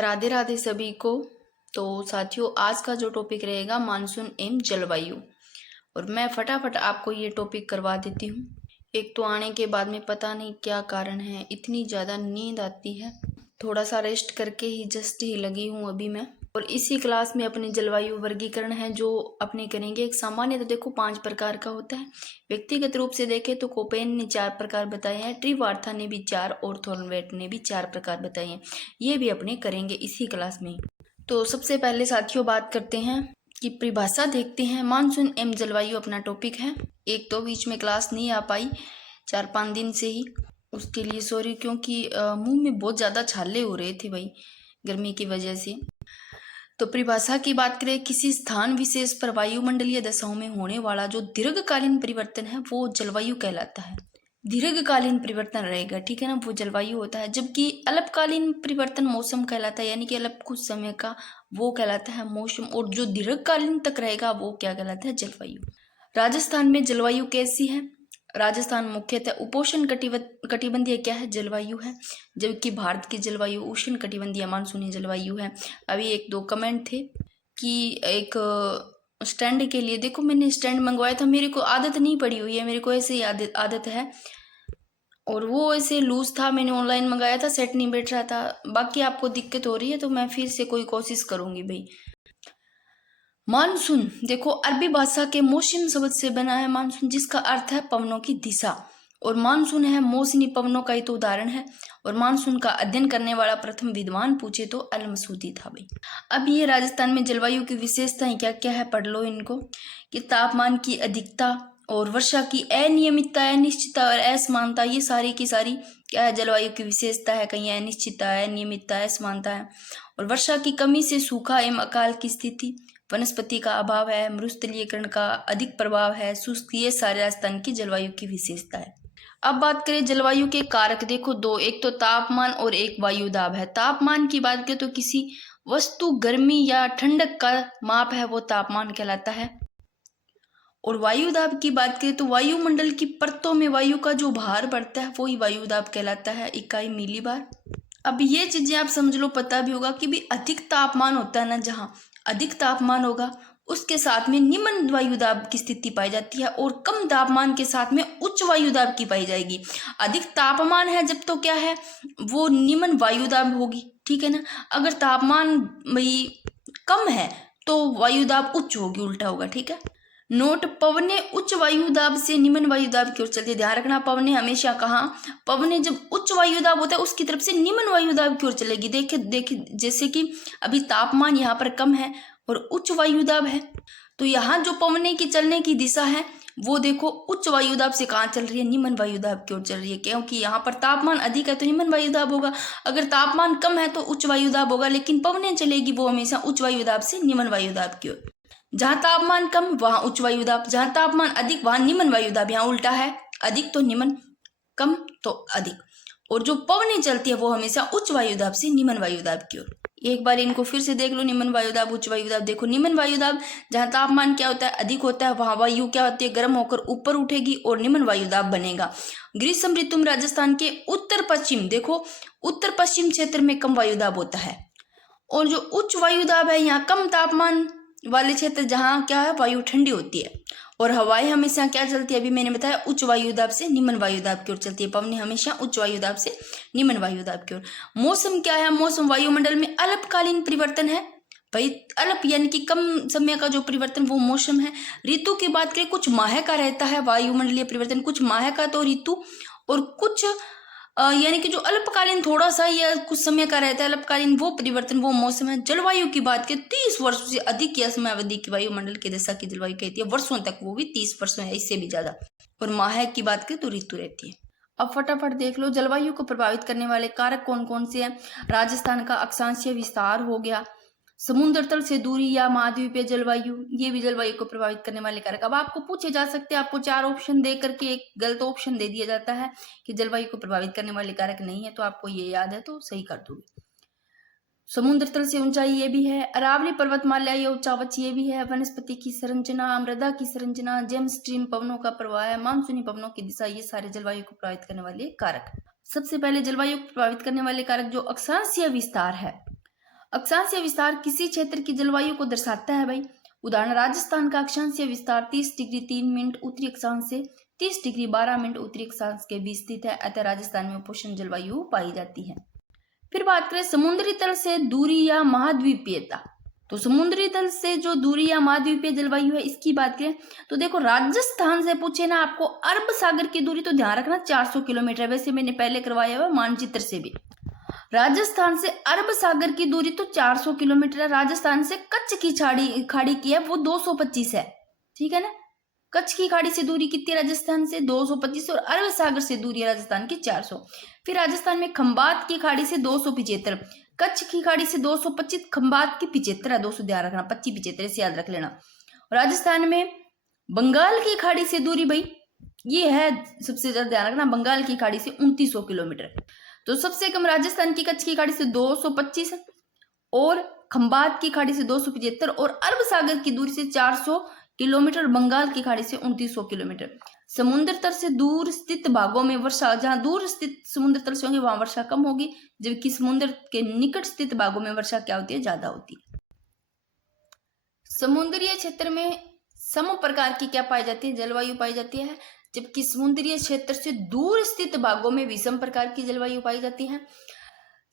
राधे राधे सभी को। तो साथियों, आज का जो टॉपिक रहेगा मानसून एवं जलवायु, और मैं फटाफट आपको ये टॉपिक करवा देती हूँ। एक तो आने के बाद में पता नहीं क्या कारण है, इतनी ज़्यादा नींद आती है। थोड़ा सा रेस्ट करके ही जस्ट ही लगी हूँ अभी मैं। और इसी क्लास में अपने जलवायु वर्गीकरण है जो अपने करेंगे। एक सामान्य तो देखो 5 प्रकार का होता है। व्यक्तिगत रूप से देखें तो कोपेन ने 4 प्रकार बताए हैं, ट्रिवार्था ने भी 4 और थॉर्नवेट ने भी 4 प्रकार बताए हैं। ये भी अपने करेंगे इसी क्लास में। तो सबसे पहले साथियों बात करते हैं कि परिभाषा देखते हैं। मानसून एवं जलवायु अपना टॉपिक है। एक तो बीच में क्लास नहीं आ पाई 4-5 दिन से ही, उसके लिए सॉरी, क्योंकि मुंह में बहुत ज़्यादा छाले हो रहे थे भाई गर्मी की वजह से। तो परिभाषा की बात करें, किसी स्थान विशेष पर वायुमंडलीय दशाओं में होने वाला जो दीर्घकालीन परिवर्तन है वो जलवायु कहलाता है। दीर्घकालीन परिवर्तन रहेगा, ठीक है ना, वो जलवायु होता है। जबकि अल्पकालीन परिवर्तन मौसम कहलाता है, यानी कि अल्प कुछ समय का, वो कहलाता है मौसम। और जो दीर्घकालीन तक रहेगा वो क्या कहलाता है, जलवायु। राजस्थान में जलवायु कैसी है? राजस्थान मुख्यतः उपोष्ण कटिबंधीय क्या है, जलवायु है। जबकि भारत की जलवायु उष्ण कटिबंधीय मानसूनी जलवायु है। अभी 1-2 कमेंट थे कि एक स्टैंड के लिए, देखो मैंने स्टैंड मंगवाया था, मेरे को आदत नहीं पड़ी हुई है, मेरे को ऐसे ही आदत है, और वो ऐसे लूज था, मैंने ऑनलाइन मंगाया था, सेट नहीं बैठ रहा था। बाकी आपको दिक्कत हो रही है तो मैं फिर से कोई कोशिश करूंगी भाई। मानसून देखो, अरबी भाषा के मौसम शब्द से बना है मानसून, जिसका अर्थ है पवनों की दिशा। और मानसून है मौसमी पवनों का ही तो उदाहरण है। और मानसून का अध्ययन करने वाला प्रथम विद्वान पूछे तो अल मसूदी था भाई। अब ये राजस्थान में जलवायु की विशेषताएं क्या क्या है, पढ़ लो इनको। कि तापमान की अधिकता और वर्षा की अनियमितता, अनिश्चितता और असमानता, ये सारी की सारी क्या है, जलवायु की विशेषता है। कहीं अनिश्चितता है, अनियमितता, असमानता है। और वर्षा की कमी से सूखा एवं अकाल की स्थिति, वनस्पति का अभाव है, मरुस्थलीकरण का अधिक प्रभाव है, शुष्क, ये सारे राजस्थान की जलवायु की विशेषता है। अब बात करें जलवायु के कारक, देखो 2, एक तो तापमान और एक वायु दाब है। तापमान की बात करें तो किसी वस्तु गर्मी या ठंडक का माप है, वो तापमान कहलाता है। और वायु दाब की बात करें तो वायुमंडल की परतों में वायु का जो भार बढ़ता है वही वायु दाब कहलाता है, इकाई मिली बार। अब ये चीजें आप समझ लो, पता भी होगा कि भी अधिक तापमान होता है ना, जहाँ अधिक तापमान होगा उसके साथ में निम्न वायुदाब की स्थिति पाई जाती है, और कम तापमान के साथ में उच्च वायुदाब की पाई जाएगी। अधिक तापमान है जब तो क्या है, वो निम्न वायुदाब होगी, ठीक है ना। अगर तापमान भाई कम है तो वायुदाब उच्च होगी, उल्टा होगा, ठीक है। नोट, पवने उच्च वायुदाब से निम्न वायुदाब की ओर चलती है। ध्यान रखना, पवने हमेशा कहाँ, पवने जब उच्च वायुदाब होता है उसकी तरफ से निम्न वायुदाब की ओर चलेगी। देखे जैसे कि अभी तापमान यहाँ पर कम है और उच्च वायुदाब है, तो यहाँ जो पवने की चलने की दिशा है वो देखो उच्च वायुदाब से कहाँ चल रही है, निम्न वायुदाब की ओर चल रही है। क्योंकि यहाँ पर तापमान अधिक है तो निम्न वायुदाब होगा, अगर तापमान कम है तो उच्च वायुदाब होगा। लेकिन पवने चलेगी वो हमेशा उच्च वायुदाब से निम्न वायुदाब की ओर। जहां तापमान कम वहां उच्च वायुदाब, जहां तापमान अधिक वहां निम्न वायुदाब। यहाँ उल्टा है, अधिक तो निम्न, कम तो अधिक। और जो पवनें चलती है वो हमेशा उच्च वायुदाब से निम्न वायुदाब की ओर। एक बार इनको फिर से देख लो, निम्न वायुदाब, उच्च वायुदाब। देखो निम्न वायुदाब, जहां तापमान क्या होता है, अधिक होता है, वहां वायु क्या होती है, गर्म होकर ऊपर उठेगी और निम्न वायुदाब बनेगा। ग्रीष्म ऋतु में राजस्थान के उत्तर पश्चिम, देखो उत्तर पश्चिम क्षेत्र में कम वायुदाब होता है। और जो उच्च वायुदाब है, यहाँ कम तापमान वाले क्षेत्र, जहाँ क्या है, वायु ठंडी होती है और हवाएं हमेशा क्या चलती है, अभी मैंने बताया उच्च वायुदाब से निम्न वायुदाब की ओर चलती है। पवनें हमेशा उच्च वायुदाब से निम्न वायुदाब की ओर। मौसम क्या है, मौसम वायुमंडल में अल्पकालीन परिवर्तन है भाई। अल्प यानी कि कम समय का जो परिवर्तन वो मौसम है। ऋतु की बात करें, कुछ माह का रहता है वायुमंडलीय परिवर्तन, कुछ माह का तो ऋतु, और कुछ यानी कि जो अल्पकालीन थोड़ा सा या कुछ समय का रहता है अल्पकालीन, वो परिवर्तन वो मौसम है। जलवायु की बात करें, 30 वर्षों से अधिक की समयावधि की वायुमंडल की दशा की जलवायु कहती है, वर्षों तक, वो भी 30 वर्षों है, इससे भी ज्यादा। और माह की बात करें तो ऋतु रहती है। अब फटाफट देख लो जलवायु को प्रभावित करने वाले कारक कौन कौन से हैं। राजस्थान का अक्षांशीय विस्तार हो गया, समुद्र तल से दूरी या महाद्वीपीय जलवायु, ये भी जलवायु को प्रभावित करने वाले कारक। अब आपको पूछे जा सकते हैं, आपको 4 ऑप्शन दे करके एक गलत ऑप्शन दे दिया जाता है कि जलवायु को प्रभावित करने वाले कारक नहीं है, तो आपको ये याद है तो सही कर दोगे। समुद्र तल से ऊंचाई ये भी है, अरावली पर्वतमाला या उच्चावच ये भी है, वनस्पति की संरचना, मृदा की संरचना, जेम स्ट्रीम, पवनों का प्रवाह, मानसूनी पवनों की दिशा, ये सारे जलवायु को प्रभावित करने वाले कारक। सबसे पहले जलवायु को प्रभावित करने वाले कारक जो अक्षांशीय विस्तार है, अक्षांशीय विस्तार किसी क्षेत्र की जलवायु को दर्शाता है भाई। उदाहरण राजस्थान का अक्षांशीय विस्तार 30 डिग्री 3 मिनट उत्तरी अक्षांश से 30 डिग्री 12 मिनट उत्तरी अक्षांश के बीच स्थित है, अतः राजस्थान में उपोष्ण जलवायु पाई जाती है। फिर बात करें समुद्री तल से दूरी या महाद्वीपीयता, तो समुद्री तल से जो दूरी या महाद्वीपीय जलवायु है इसकी बात करें तो देखो राजस्थान से पूछे ना आपको अरब सागर की दूरी, तो ध्यान रखना 400 किलोमीटर है। वैसे मैंने पहले करवाया हुआ मानचित्र से भी, राजस्थान से अरब सागर की दूरी तो 400 किलोमीटर है। राजस्थान से कच्छ की खाड़ी की है वो 225 है, ठीक है ना। कच्छ की खाड़ी से दूरी कितनी है राजस्थान से 225 और अरब सागर से दूरी है राजस्थान की 400। फिर राजस्थान में खंबात की खाड़ी से 275, कच्छ की खाड़ी से 225, खंबात की 75 है, 200 ध्यान रखना, 25 75 से याद रख लेना। राजस्थान में बंगाल की खाड़ी से दूरी भाई ये है सबसे ज्यादा ध्यान रखना, बंगाल की खाड़ी से 2900 किलोमीटर। तो सबसे कम राजस्थान की कच्छ की खाड़ी से 225 और खंबात की खाड़ी से 275 और अरब सागर की दूरी से 400 किलोमीटर, बंगाल की खाड़ी से 2900 किलोमीटर। समुद्र तल से दूर स्थित भागों में वर्षा, जहां दूर स्थित समुद्र तल से होंगे वहां वर्षा कम होगी, जबकि समुद्र के निकट स्थित भागों में वर्षा क्या होती है, ज्यादा होती है। समुद्रीय क्षेत्र में सम प्रकार की क्या पाई जाती है, जलवायु पाई जाती है, जबकि समुद्रीय क्षेत्र से दूर स्थित भागों में विषम प्रकार की जलवायु पाई जाती है।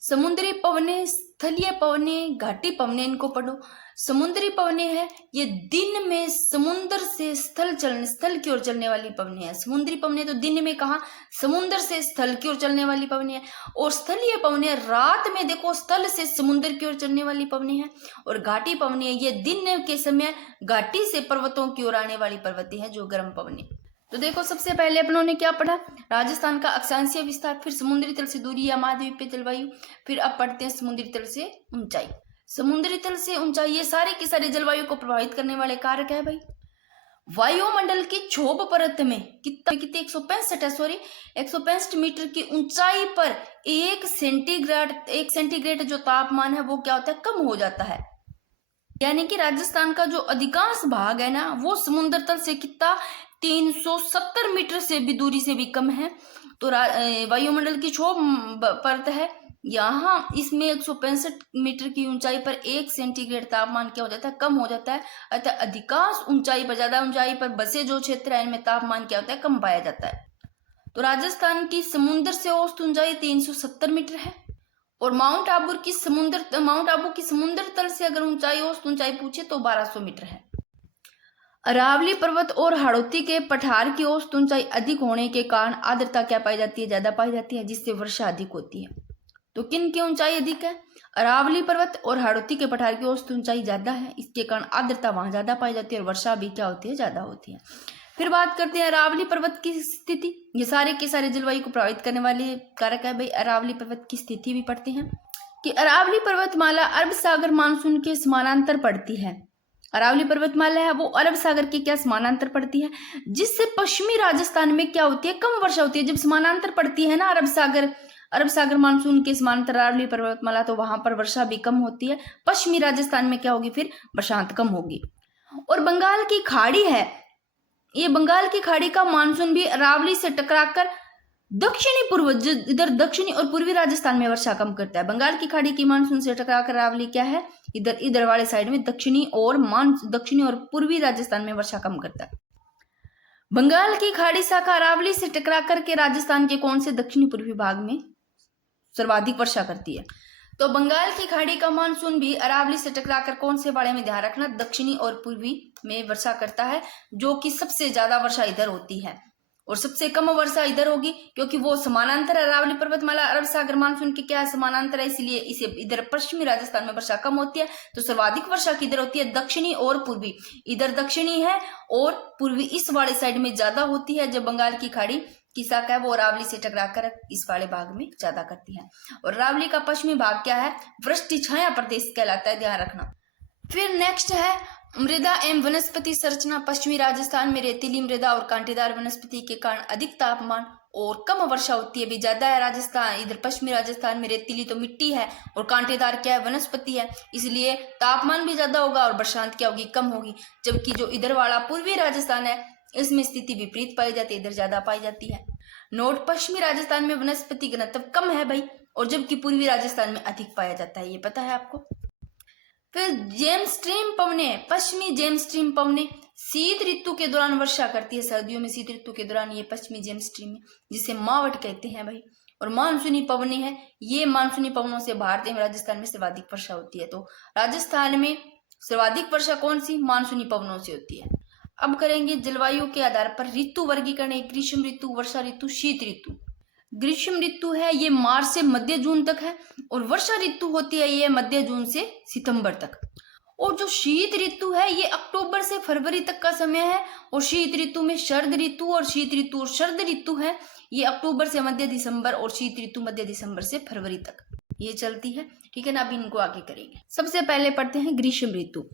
समुद्री पवने, स्थलीय पवने, घाटी पवने, इनको पढ़ो। समुद्री पवने है ये दिन में समुद्र से स्थल की ओर चलने वाली पवने है। समुद्री पवने तो दिन में कहा, समुद्र से स्थल की ओर चलने वाली पवने है। और स्थलीय पवने रात में देखो स्थल से समुद्र की ओर चलने वाली पवने है। और घाटी पवने ये दिन के समय घाटी से पर्वतों की ओर आने वाली पर्वतें है, जो गर्म पवने। तो देखो सबसे पहले अपनों ने क्या पढ़ा, राजस्थान का अक्षांशीय विस्तार, फिर समुद्री तल से दूरी या महाद्वीपीय जलवायु, फिर अब पढ़ते हैं समुद्री तल से ऊंचाई। समुद्री तल से ऊंचाई ये सारे की सारे जलवायु को प्रभावित करने वाले कारक है भाई। वायुमंडल की क्षोभ परत में कितने 165 है, सॉरी 165 मीटर की ऊंचाई पर 1 सेंटीग्रेड जो तापमान है वो क्या होता है, कम हो जाता है। यानी कि राजस्थान का जो अधिकांश भाग है ना वो समुद्र तल से कितना 370 मीटर से भी दूरी से भी कम है। तो वायुमंडल की क्षोभ परत है यहाँ, इसमें 165 मीटर की ऊंचाई पर 1 सेंटीग्रेड तापमान क्या हो जाता है, कम हो जाता है। अतः अधिकांश ऊंचाई पर, ज्यादा ऊंचाई पर बसे जो क्षेत्र है इनमें तापमान क्या होता है, कम पाया जाता है। तो राजस्थान की समुद्र से औसत ऊंचाई 370 मीटर है। और माउंट आबू की समुद्र तल से अगर ऊंचाई औसत ऊंचाई पूछे तो 1200 मीटर है। अरावली पर्वत और हाड़ौती के पठार की औसत ऊंचाई अधिक होने के कारण आर्द्रता क्या पाई जाती है, ज्यादा पाई जाती है, जिससे वर्षा अधिक होती है। तो किन की ऊंचाई अधिक है, अरावली पर्वत और हाड़ौती के पठार की औसत ऊंचाई ज्यादा है, इसके कारण आर्द्रता वहां ज्यादा पाई जाती है और वर्षा भी क्या होती है, ज्यादा होती है। फिर बात करते हैं अरावली पर्वत की स्थिति, ये सारे के सारे जलवायु को प्रभावित करने वाले कारक है भाई। अरावली पर्वत की स्थिति भी पढ़ते हैं कि अरावली पर्वतमाला अरब सागर मानसून के समानांतर पड़ती है। अरावली पर्वतमाला है वो अरब सागर के क्या समानांतर पड़ती है, जिससे पश्चिमी राजस्थान में क्या होती है, कम वर्षा होती है। जब समानांतर पड़ती है ना अरब सागर मानसून के समानांतर अरावली पर्वतमाला, तो वहां पर वर्षा भी कम होती है। पश्चिमी राजस्थान में क्या होगी, फिर बरसात कम होगी। और बंगाल की खाड़ी है, ये बंगाल की खाड़ी का मानसून भी अरावली से टकराकर दक्षिणी पूर्व, इधर दक्षिणी और पूर्वी राजस्थान में वर्षा कम करता है। बंगाल की खाड़ी की मानसून से टकराकर अरावली क्या है, इधर वाले साइड में दक्षिणी और पूर्वी राजस्थान में वर्षा कम करता है। बंगाल की खाड़ी शाखा अरावली से टकराकर के राजस्थान के कौन से दक्षिणी पूर्वी भाग में सर्वाधिक वर्षा करती है। तो बंगाल की खाड़ी का मानसून भी अरावली से टकराकर कौन से बाड़े में ध्यान रखना, दक्षिणी और पूर्वी में वर्षा करता है, जो कि सबसे ज्यादा वर्षा इधर होती है और सबसे कम वर्षा इधर होगी, क्योंकि वो समानांतर अरावली पर्वतमाला अरब सागर मानसून के क्या है, समानांतर है, इसलिए इसे इधर पश्चिमी राजस्थान में वर्षा कम होती है। तो सर्वाधिक वर्षा किधर होती है, दक्षिणी और पूर्वी। इधर दक्षिणी है और पूर्वी इस वाले साइड में ज्यादा होती है। जब बंगाल की खाड़ी की शाखा है वो अरावली से टकराकर इस वाले भाग में ज्यादा करती है। और अरावली का पश्चिमी भाग क्या है, वृष्टि छाया प्रदेश कहलाता है, ध्यान रखना। फिर नेक्स्ट है मृदा एवं वनस्पति संरचना। पश्चिमी राजस्थान में रेतीली मृदा और कांटेदार वनस्पति के कारण अधिक तापमान और कम वर्षा होती है, भी ज्यादा है राजस्थान। इधर पश्चिमी राजस्थान में रेतीली तो मिट्टी है और कांटेदार क्या है, वनस्पति है, इसलिए तापमान भी ज्यादा होगा और बरसात क्या होगी, कम होगी। जबकि जो इधर वाला पूर्वी राजस्थान है इसमें स्थिति विपरीत पाई जाती है, इधर ज्यादा पाई जाती है। नोट, पश्चिमी राजस्थान में वनस्पति घनत्व कम है भाई, और जबकि पूर्वी राजस्थान में अधिक पाया जाता है, ये पता है आपको। फिर जेम स्ट्रीम पवने, पश्चिमी जेम स्ट्रीम पवने शीत ऋतु के दौरान वर्षा करती है। सर्दियों में शीत ऋतु के दौरान ये पश्चिमी जेम स्ट्रीम है, जिसे मावट कहते हैं भाई। और मानसूनी पवने हैं, ये मानसूनी पवनों से भारत एवं राजस्थान में सर्वाधिक वर्षा होती है। तो राजस्थान में सर्वाधिक वर्षा कौन सी? मानसूनी पवनों से होती है। अब करेंगे जलवायु के आधार पर ऋतु वर्गीकरण, ग्रीष्म ऋतु, वर्षा ऋतु, शीत ऋतु। ग्रीष्म ऋतु है ये मार्च से मध्य जून तक है, और वर्षा ऋतु होती है ये मध्य जून से सितंबर तक। और जो शीत ऋतु है ये अक्टूबर से फरवरी तक का समय है, और शीत ऋतु में शरद ऋतु और शीत ऋतु और शरद ऋतु है ये अक्टूबर से मध्य दिसंबर, और शीत ऋतु मध्य दिसंबर से फरवरी तक ये चलती है। ठीक है ना, अब इनको आगे करेंगे। सबसे पहले पढ़ते हैं ग्रीष्म ऋतु।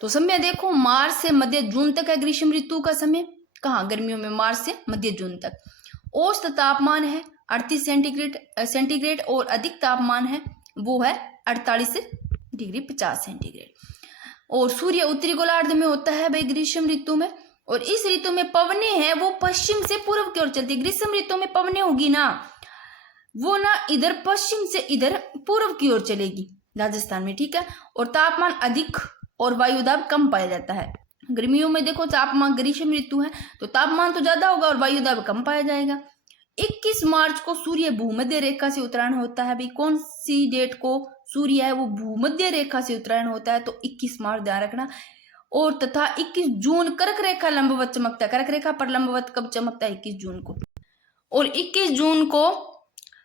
तो समय देखो मार्च से मध्य जून तक है ग्रीष्म ऋतु का समय। कहाँ? गर्मियों में मार्च से मध्य जून तक। औसत तापमान है 38 सेंटीग्रेड और अधिक तापमान है वो है 48 डिग्री 50 सेंटीग्रेड। और सूर्य उत्तरी गोलार्ध में होता है भाई ग्रीष्म ऋतु में। और इस ऋतु में पवने हैं वो पश्चिम से पूर्व की ओर चलती है। ग्रीष्म ऋतु में पवने होगी ना, वो ना इधर पश्चिम से इधर पूर्व की ओर चलेगी राजस्थान में। ठीक है, और तापमान अधिक और वायुदाब कम पाया जाता है। गर्मियों में देखो तापमान, ग्रीष्म ऋतु है तो तापमान तो ज्यादा होगा और वायुदाब कम पाया जाएगा। 21 मार्च को सूर्य भूमध्य रेखा से उत्तरायण होता है भाई। कौन सी डेट को सूर्य है वो भूमध्य रेखा से उत्तरायण होता है, तो 21 मार्च ध्यान रखना। और तथा 21 जून कर्क रेखा लंबवत चमकता है। कर्क रेखा पर लंबवत कब चमकता है? 21 जून को। और 21 जून को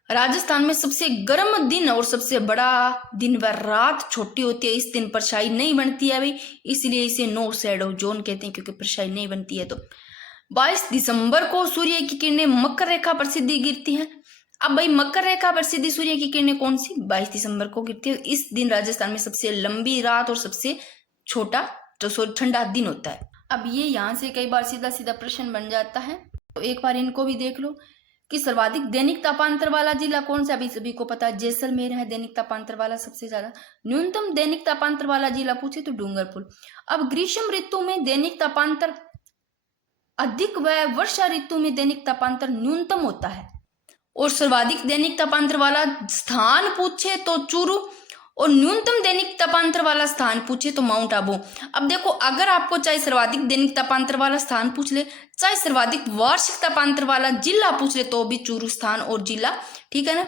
राजस्थान में सबसे गर्म दिन और सबसे बड़ा दिन व रात छोटी होती है। इस दिन परछाई नहीं बनती है भाई, इसलिए इसे नो शैडो जोन कहते हैं, क्योंकि परछाई नहीं बनती है। तो 22 दिसंबर को सूर्य की किरणें मकर रेखा पर सीधी गिरती हैं। अब भाई मकर रेखा पर सीधी सूर्य की किरणें कौन सी? 22 दिसंबर को गिरती है। इस दिन राजस्थान में सबसे लंबी रात और सबसे छोटा ठंडा दिन होता है। अब ये यहाँ से कई बार सीधा सीधा प्रश्न बन जाता है, तो एक बार इनको भी देख लो कि सर्वाधिक दैनिक तापांतर वाला जिला कौन सा? अभी सभी को पता है जैसलमेर है दैनिक तापांतर वाला सबसे ज्यादा। न्यूनतम दैनिक तापांतर वाला जिला पूछे तो डूंगरपुर। अब ग्रीष्म ऋतु में दैनिक तापांतर अधिक व वर्षा ऋतु में दैनिक तापांतर न्यूनतम होता है। और सर्वाधिक दैनिक तापांतर वाला स्थान पूछे तो चूरू, और न्यूनतम दैनिक तापांतर वाला स्थान पूछे तो माउंट आबू। अब देखो अगर आपको चाहे सर्वाधिक दैनिक तापांतर वाला स्थान पूछ ले, चाहे सर्वाधिक वार्षिक तापांतर वाला जिला पूछ ले, तो भी चूरू स्थान और जिला, ठीक है ना।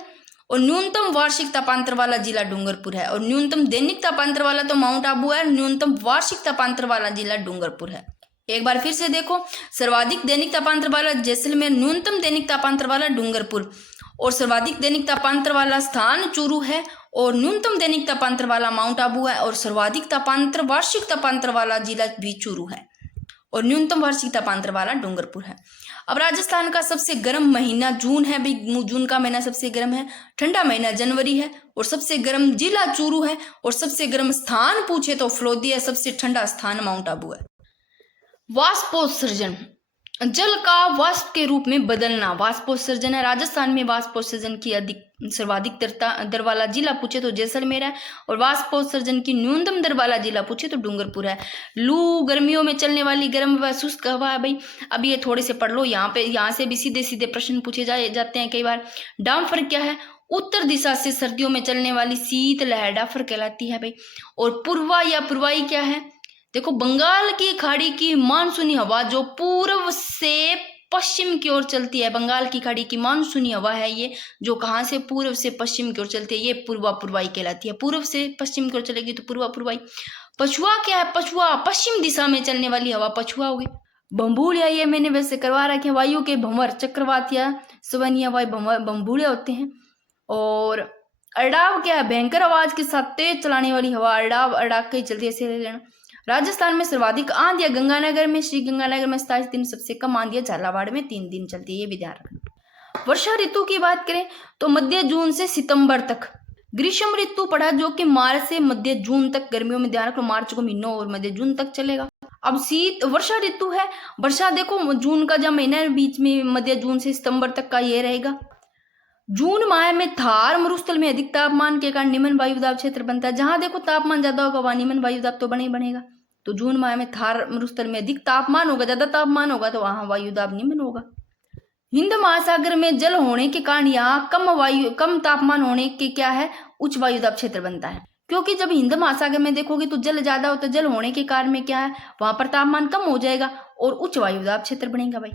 और न्यूनतम वार्षिक तापांतर वाला जिला डूंगरपुर है, और न्यूनतम दैनिक तापांतर वाला तो माउंट आबू है, न्यूनतम वार्षिक तापांतर वाला जिला डूंगरपुर है। एक बार फिर से देखो, सर्वाधिक दैनिक तापांतर वाला जैसलमेर, न्यूनतम दैनिक तापांतर वाला डूंगरपुर, और सर्वाधिक दैनिक तापांतर वाला स्थान चूरू है, और न्यूनतम दैनिक तापांतर वाला माउंट आबू है, और सर्वाधिक तापांतर वार्षिक तापांतर वाला जिला भी चूरू है, और न्यूनतम वार्षिक तापांतर वाला डूंगरपुर है। अब राजस्थान का सबसे गर्म महीना जून है भाई, जून का महीना सबसे गर्म है। ठंडा महीना जनवरी है, और सबसे गर्म जिला चूरू है, और सबसे गर्म स्थान पूछे तो फलोदी है, सबसे ठंडा स्थान माउंट आबू है। वाष्पोत्सर्जन, जल का वाष्प के रूप में बदलना वाष्पोत्सर्जन है। राजस्थान में वाष्पोत्सर्जन की सर्वाधिक दर वाला जिला पूछे तो जैसलमेर है, और वाष्पोत्सर्जन की न्यूनतम दर वाला जिला पूछे तो डूंगरपुर है। लू, गर्मियों में चलने वाली गर्म व शुष्क हवा है भाई। अब ये थोड़े से पढ़ लो, यहाँ से भी सीधे सीधे प्रश्न पूछे जाते हैं कई बार। डाम्फर क्या है? उत्तर दिशा से सर्दियों में चलने वाली शीत लहर डाम्फर कहलाती है भाई। और पूर्वा या पूर्वाई क्या है? देखो बंगाल की खाड़ी की मानसूनी हवा जो पूर्व से पश्चिम की ओर चलती है, बंगाल की खाड़ी की मानसूनी हवा है ये, जो कहाँ से? पूर्व से पश्चिम की ओर चलती है, ये पूर्वा पूर्वाई कहलाती है। पूर्व से पश्चिम की ओर चलेगी तो पूर्वा पूर्वाई। पछुआ क्या है? पछुआ पश्चिम दिशा में चलने वाली हवा पछुआ होगी। बम्बूलिया ये मैंने वैसे करवा रखे, वायु के भंवर चक्रवात या सवनिया वायु बम्बूलिया होते हैं। और अड़ाव क्या है? भयंकर आवाज के साथ तेज चलाने वाली हवा, अड़ाव अड़ाक के चलती है, ऐसे ले लेना। राजस्थान में सर्वाधिक आंधियां गंगानगर में, श्री गंगानगर में 27 दिन, सबसे कम आंधियां झालावाड़ में 3 दिन चलती है, ये भी ध्यान रखना। वर्षा ऋतु की बात करें तो मध्य जून से सितंबर तक। ग्रीष्म ऋतु पड़ा जो कि मार्च से मध्य जून तक, गर्मियों में ध्यान रखो मार्च को महीनों और मध्य जून तक चलेगा। अब वर्षा ऋतु है, वर्षा देखो जून का जब महीना है बीच में, मध्य जून से सितंबर तक का ये रहेगा। जून माह में थार मरुस्थल में अधिक तापमान के कारण निम्न वायुदाब क्षेत्र बनता है। जहां देखो तापमान ज्यादा होगा वहां निम्न वायुदाब तो बनेगा। तो जून माह में थार मरुस्थल में अधिक तापमान होगा, ज्यादा तापमान होगा तो वहां वायुदाब निम्न होगा। हिंद महासागर में जल होने के कारण यहाँ कम तापमान होने के क्या है? उच्च वायुदाब क्षेत्र बनता है। क्योंकि जब हिंद महासागर में देखोगे तो जल ज्यादा होता है, जल होने के कारण में क्या है, वहां पर तापमान कम हो जाएगा और उच्च वायुदाब क्षेत्र बनेगा। भाई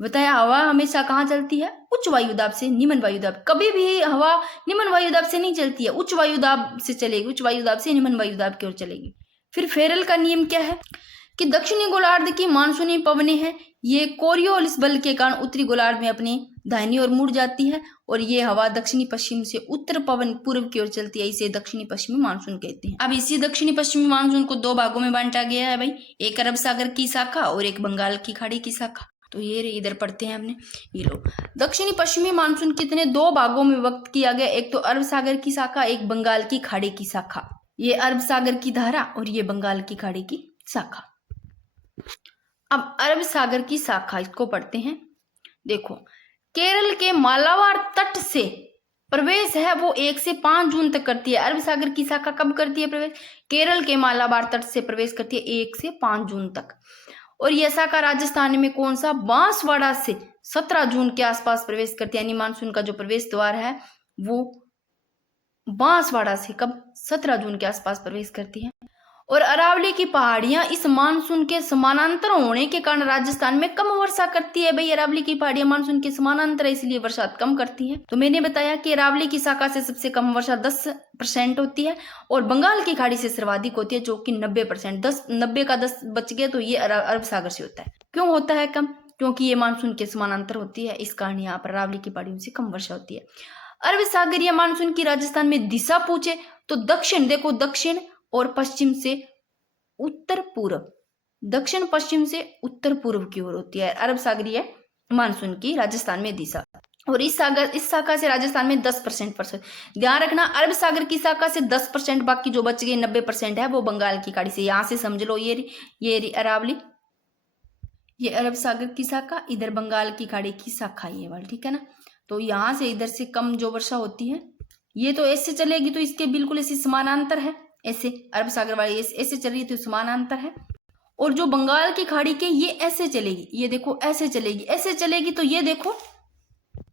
बताया, हवा हमेशा कहाँ चलती है, उच्च वायुदाब से निम्न वायुदाब। कभी भी हवा निम्न वायुदाब से नहीं चलती है, उच्च वायुदाब से चलेगी, उच्च वायुदाब से निम्न वायुदाब की ओर चलेगी। फिर फेरल का नियम क्या है कि दक्षिणी गोलार्ध की मानसूनी पवनें हैं, ये कोरियोलिस बल के कारण उत्तरी गोलार्ध में अपनी दाहिनी ओर मुड़ जाती है और ये हवा दक्षिणी पश्चिम से उत्तर पवन पूर्व की ओर चलती है, इसे दक्षिणी पश्चिमी मानसून कहते हैं। अब इसी दक्षिणी पश्चिमी मानसून को दो भागों में बांटा गया है भाई, एक अरब सागर की शाखा और एक बंगाल की खाड़ी की शाखा। तो ये इधर पढ़ते हैं हमने, ये लो दक्षिणी पश्चिमी मानसून कितने दो भागों में विभक्त किया गया, एक तो अरब सागर की शाखा, एक बंगाल की खाड़ी की शाखा। ये अरब सागर की धारा और ये बंगाल की खाड़ी की शाखा। अब अरब सागर की शाखा इसको पढ़ते हैं। देखो, केरल के मालाबार तट से प्रवेश है वो 1 से 5 जून तक करती है। अरब सागर की शाखा कब करती है प्रवेश, केरल के मालाबार तट से प्रवेश करती है 1 से 5 जून तक। और यह शाखा राजस्थान में कौन सा, बांसवाड़ा से 17 जून के आसपास प्रवेश करती है, यानी मानसून का जो प्रवेश द्वार है वो बांसवाड़ा से कब 17 जून के आसपास प्रवेश करती है। और अरावली की पहाड़ियां इस मानसून के समानांतर होने के कारण राजस्थान में कम वर्षा करती है। भाई अरावली की पहाड़ियां मानसून के समानांतर है, इसलिए वर्षा कम करती है। तो मैंने बताया कि अरावली की शाखा से सबसे कम वर्षा 10% होती है और बंगाल की खाड़ी से सर्वाधिक होती है जो कि 90%। 90 का 10 बच गया तो ये अरब सागर से होता है। क्यों होता है कम, क्योंकि ये मानसून के समानांतर होती है, इस कारण यहाँ पर अरावली की पहाड़ियों से कम वर्षा होती है। अरब सागरीय मानसून की राजस्थान में दिशा पूछे तो दक्षिण, देखो दक्षिण और पश्चिम से उत्तर पूर्व, दक्षिण पश्चिम से उत्तर पूर्व की ओर होती है अरब सागरीय मानसून की राजस्थान में दिशा। और इस शाखा से राजस्थान में 10% वर्षा। ध्यान रखना, अरब सागर की शाखा से 10%, बाकी जो बच गए 90% है वो बंगाल की खाड़ी से। यहां से समझ लो ये अरावली, ये अरब सागर की शाखा, इधर बंगाल की खाड़ी की शाखा ये वाली, ठीक है ना। तो यहां से इधर से कम जो वर्षा होती है, ये तो ऐसे चलेगी तो इसके बिल्कुल ऐसे समानांतर है, ऐसे अरब सागर वाली ऐसे चल रही है तो समानांतर है। और जो बंगाल की खाड़ी के ये ऐसे चलेगी, ये देखो ऐसे चलेगी, ऐसे चलेगी तो ये देखो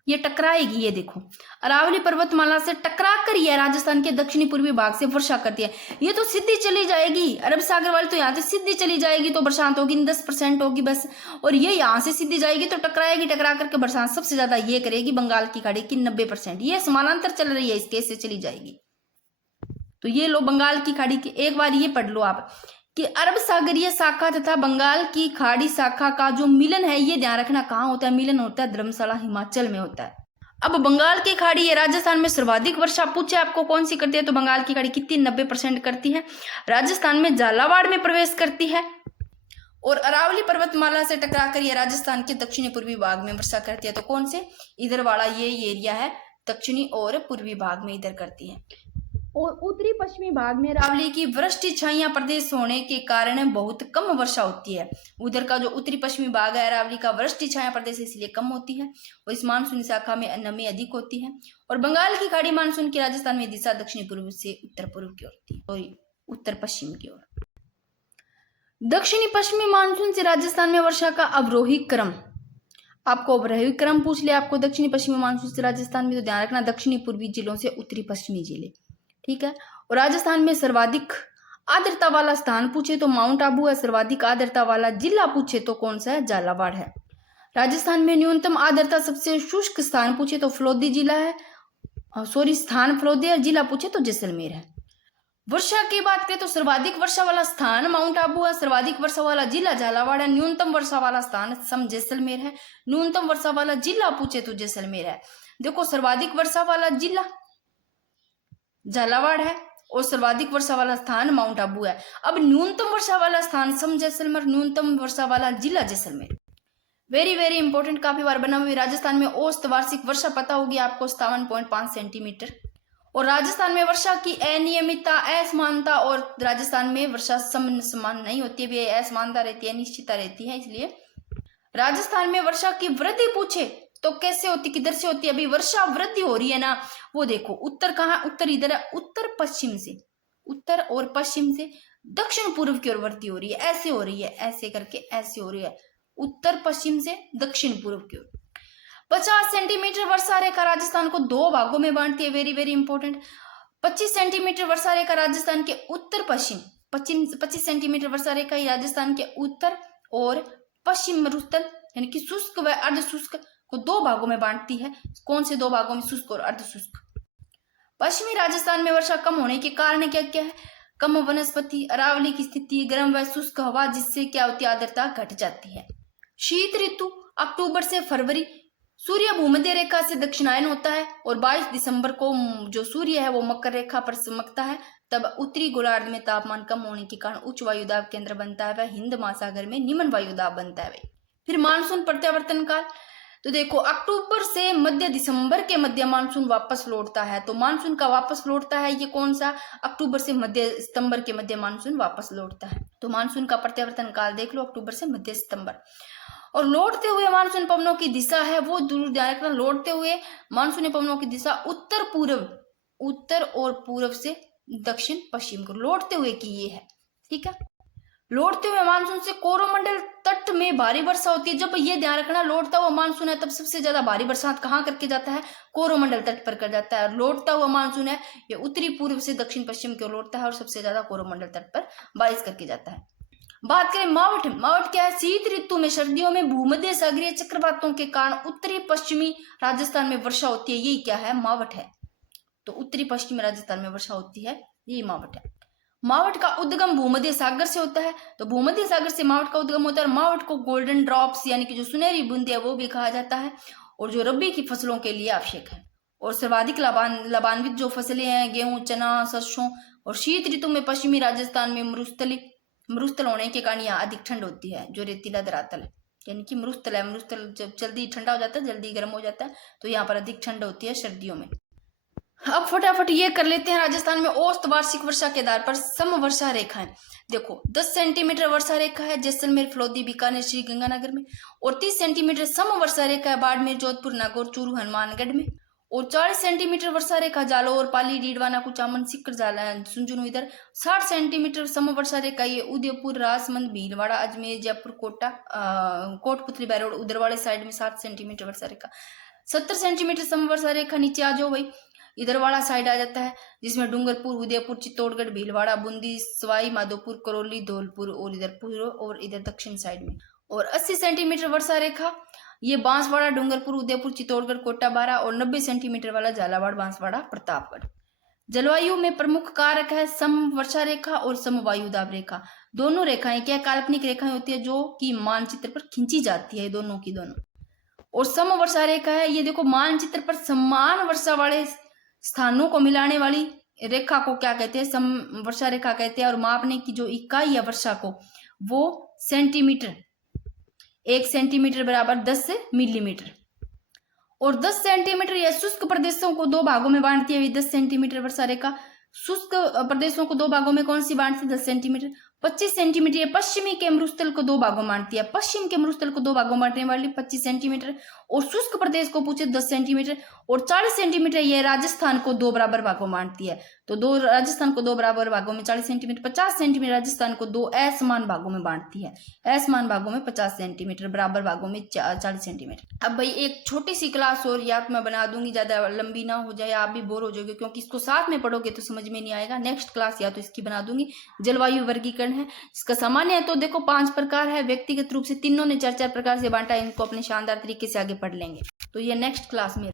ये टकराएगी, ये देखो अरावली पर्वतमाला से टकरा कर ये राजस्थान के दक्षिणी पूर्वी भाग से वर्षा करती है। ये तो सीधी चली जाएगी, अरब सागर वाली तो यहाँ से सीधी चली जाएगी तो बरसात होगी 10% होगी बस। और ये यहाँ से सीधी जाएगी तो टकराएगी, टकरा करके बरसात सबसे ज्यादा ये करेगी बंगाल की खाड़ी की 90%। ये समानांतर चल रही है, इसके से चली जाएगी। तो ये लो बंगाल की खाड़ी की, एक बार ये पढ़ लो आप कि अरब सागरीय शाखा तथा बंगाल की खाड़ी शाखा का जो मिलन है, ये ध्यान रखना कहाँ होता है, मिलन होता है धर्मशाला हिमाचल में होता है। अब बंगाल की खाड़ी ये राजस्थान में सर्वाधिक वर्षा पूछे आपको कौन सी करती है, तो बंगाल की खाड़ी कितनी 90% करती है, राजस्थान में झालावाड़ में प्रवेश करती है। और अरावली पर्वतमाला से टकराकर ये राजस्थान के दक्षिणी पूर्वी भाग में वर्षा करती है। तो कौन से, इधर वाला ये एरिया है दक्षिणी और पूर्वी भाग में इधर करती है। और उत्तरी पश्चिमी भाग में अरावली की वृष्टि छाया प्रदेश होने के कारण बहुत कम वर्षा होती है। उधर का जो उत्तरी पश्चिमी भाग है अरावली का वृष्टि छाया प्रदेश इसलिए कम होती है और इस मानसून शाखा में नमी अधिक होती है। और बंगाल की खाड़ी मानसून की राजस्थान में दिशा दक्षिणी पूर्व से उत्तर पूर्व की ओर होती है और उत्तर पश्चिम की ओर। दक्षिणी पश्चिमी मानसून से राजस्थान में वर्षा का अवरोही क्रम, आपको अवरोही क्रम पूछ ले आपको दक्षिणी पश्चिमी मानसून से राजस्थान में, तो ध्यान रखना दक्षिणी पूर्वी जिलों से उत्तरी पश्चिमी जिले, ठीक है। और राजस्थान में सर्वाधिक आर्द्रता वाला स्थान पूछे तो माउंट आबू है, सर्वाधिक आर्द्रता वाला जिला पूछे तो कौन सा है, झालावाड़ है। राजस्थान में न्यूनतम आर्द्रता सबसे शुष्क स्थान पूछे तो फलोदी जिला है, स्थान फलोदी है, जिला पूछे तो जैसलमेर है। वर्षा की बात करें तो सर्वाधिक वर्षा वाला स्थान माउंट आबू है, सर्वाधिक वर्षा वाला जिला झालावाड़ है, न्यूनतम वर्षा वाला स्थान सम जैसलमेर है, न्यूनतम वर्षा वाला जिला पूछे तो जैसलमेर है। देखो सर्वाधिक वर्षा वाला जिला झालावाड़ है और सर्वाधिक वर्षा वाला स्थान माउंट आबू है। अब न्यूनतम वर्षा वाला स्थान सम जैसलमेर, न्यूनतम वर्षा वाला जिला जैसलमेर। वेरी वेरी इंपॉर्टेंट, काफी बार बना हुआ। राजस्थान में औसत वार्षिक वर्षा पता होगी आपको 57.5 सेंटीमीटर। और राजस्थान में वर्षा की अनियमितता, असमानता, और राजस्थान में वर्षा समान नहीं होती है, असमानता रहती है, निश्चितता रहती है। इसलिए राजस्थान में वर्षा की वृद्धि पूछे तो कैसे होती, किधर से होती है, अभी वर्षा वृद्धि हो रही है ना, वो देखो उत्तर कहाँ, उत्तर इधर है, उत्तर पश्चिम से, उत्तर और पश्चिम से दक्षिण पूर्व की ओर वृद्धि हो रही है, ऐसे हो रही है, ऐसे करके ऐसे हो रही है, उत्तर पश्चिम से दक्षिण पूर्व की ओर। 50 सेंटीमीटर वर्षा रेखा राजस्थान को 2 भागों में बांटती है, वेरी वेरी इंपॉर्टेंट। 25 सेंटीमीटर वर्षा रेखा राजस्थान के उत्तर पश्चिम, 25 सेंटीमीटर वर्षा रेखा ये राजस्थान के उत्तर और पश्चिम मरुस्थल यानी कि शुष्क व अर्ध शुष्क को दो भागों में बांटती है। कौन से दो भागों में? शुष्क और अर्ध शुष्क। पश्चिमी राजस्थान में वर्षा कम होने के कारण क्या क्या है? कम वनस्पति, अरावली की स्थिति, गर्म व शुष्क हवा, जिससे क्या होती है? आर्द्रता घट जाती है। शीत ऋतु अक्टूबर से फरवरी, सूर्य भूमध्य रेखा से दक्षिणायन होता है और 22 दिसंबर को जो सूर्य है वो मकर रेखा पर चमकता है। तब उत्तरी गोलार्ध में तापमान कम होने के कारण उच्च वायुदाब केंद्र बनता है, वह हिंद महासागर में निम्न वायुदाब बनता है। फिर मानसून प्रत्यावर्तन काल, तो देखो अक्टूबर से मध्य दिसंबर के मध्य मानसून वापस लौटता है। तो मानसून का वापस लौटता है ये कौन सा? अक्टूबर से मध्य सितंबर के मध्य मानसून वापस लौटता है। तो मानसून का प्रत्यावर्तन काल देख लो, अक्टूबर से मध्य सितंबर। और लौटते हुए मानसून पवनों की दिशा है वो दूर ध्यान रखना, लौटते हुए मानसूनी पवनों की दिशा उत्तर पूर्व, उत्तर और पूर्व से दक्षिण पश्चिम को लौटते हुए की ये है। ठीक है, लौटते हुए मानसून से कोरोमंडल तट में भारी वर्षा होती है। जब ये ध्यान रखना, लौटता हुआ मानसून है तब सबसे ज्यादा भारी बरसात कहाँ करके जाता है? कोरोमंडल तट पर कर जाता है। और लौटता हुआ मानसून है ये उत्तरी पूर्व से दक्षिण पश्चिम की ओर लौटता है और सबसे ज्यादा कोरोमंडल तट पर बारिश करके जाता है। बात करें मावठ, मावठ क्या है? शीत ऋतु में सर्दियों में भूमध्य सागरीय चक्रवातों के कारण उत्तरी पश्चिमी राजस्थान में वर्षा होती है। ये क्या है? मावठ है। तो उत्तरी पश्चिमी राजस्थान में वर्षा होती है, ये मावठ है। मावठ का उद्गम भूमध्य सागर से होता है। तो भूमध्य सागर से मावठ का उद्गम होता है। मावठ को गोल्डन ड्रॉप्स यानी कि जो सुनहरी बूंद है वो भी कहा जाता है और जो रबी की फसलों के लिए आवश्यक है। और सर्वाधिक लाभान्वित जो फसलें हैं गेहूं, चना, सरसों। और शीत ऋतु में पश्चिमी राजस्थान में मरुस्थल होने के कारण यहाँ अधिक ठंड होती है, जो रेतीला धरातल है यानी कि मरुस्थल है। मरुस्थल जब जल्दी ठंडा हो जाता है, जल्दी गर्म हो जाता है, तो यहाँ पर अधिक ठंड होती है सर्दियों में। अब फटाफट ये कर लेते हैं, राजस्थान में औसत वार्षिक वर्षा के आधार पर सम वर्षा रेखाएं। देखो 10 सेंटीमीटर वर्षा रेखा है जैसलमेर, फलोदी, बीकानेर, श्री गंगानगर में। और 30 सेंटीमीटर सम वर्षा रेखा है बाड़मेर, जोधपुर, नागौर, चूरू, हनुमानगढ़ में। और 40 सेंटीमीटर वर्षा रेखा जालौर, पाली, डीडवाना, कुचामन, सिक्कर, झुंझुनू इधर। 60 सेंटीमीटर सम वर्षा रेखा ये उदयपुर, राजसमंद, भीलवाड़ा, अजमेर, जयपुर, कोटपुतली, बैरोड उधर वाले साइड में 60 सेंटीमीटर वर्षा रेखा। 70 सेंटीमीटर सम वर्षा रेखा नीचे आ जाओ भाई, इधर वाला साइड आ जाता है, जिसमें डूंगरपुर, उदयपुर, चित्तौड़गढ़, भीलवाड़ा, बूंदी, सवाई माधोपुर, करौली, धौलपुर और इधर पूर्व और इधर दक्षिण साइड में। और 80 सेंटीमीटर वर्षा रेखा ये बांसवाड़ा, डूंगरपुर, उदयपुर, चित्तौड़गढ़, कोटा, बारा। और 90 सेंटीमीटर वाला झालावाड़, बांसवाड़ा, प्रतापगढ़। जलवायु में प्रमुख कारक है सम वर्षा रेखा और सम वायुदाब रेखा। दोनों रेखाएं क्या काल्पनिक रेखाएं होती है जो कि मानचित्र पर खींची जाती है, दोनों की दोनों। और सम वर्षा रेखा है ये देखो मानचित्र पर समान वर्षा वाले स्थानों को मिलाने वाली रेखा को क्या कहते हैं? सम वर्षा रेखा कहते हैं। और मापने की जो इकाई है वर्षा को वो सेंटीमीटर, 1 सेंटीमीटर बराबर 10 मिलीमीटर। और 10 सेंटीमीटर यह शुष्क प्रदेशों को दो भागों में बांटती है। 10 सेंटीमीटर वर्षा रेखा शुष्क प्रदेशों को दो भागों में कौन सी बांटती है? 10 सेंटीमीटर। 25 सेंटीमीटर ये पश्चिमी के मरुस्थल को दो भागों में बांटती है। पश्चिम के मरुस्थल को दो भागों में बांटने वाली 25 सेंटीमीटर। और शुष्क प्रदेश को पूछे 10 सेंटीमीटर। और 40 सेंटीमीटर यह राजस्थान को दो बराबर भागों में बांटती है। तो दो राजस्थान को दो बराबर भागों में 40 सेंटीमीटर। 50 सेंटीमीटर राजस्थान को दो असमान भागों में बांटती है। असमान भागों में 50 सेंटीमीटर, बराबर भागों में 40 सेंटीमीटर। अब भाई एक छोटी सी क्लास और या तो मैं बना दूंगी, ज्यादा लंबी ना हो जाए, आप भी बोर हो जाओगे, क्योंकि इसको साथ में पढ़ोगे तो समझ में नहीं आएगा। नेक्स्ट क्लास या तो इसकी बना दूंगी। जलवायु वर्गीकरण है, इसका सामान्य है तो देखो 5 प्रकार है, व्यक्तिगत रूप से तीनों ने 4-4 प्रकार से बांटा। इनको अपने शानदार तरीके से आगे पढ़ लेंगे। तो ये नेक्स्ट क्लास में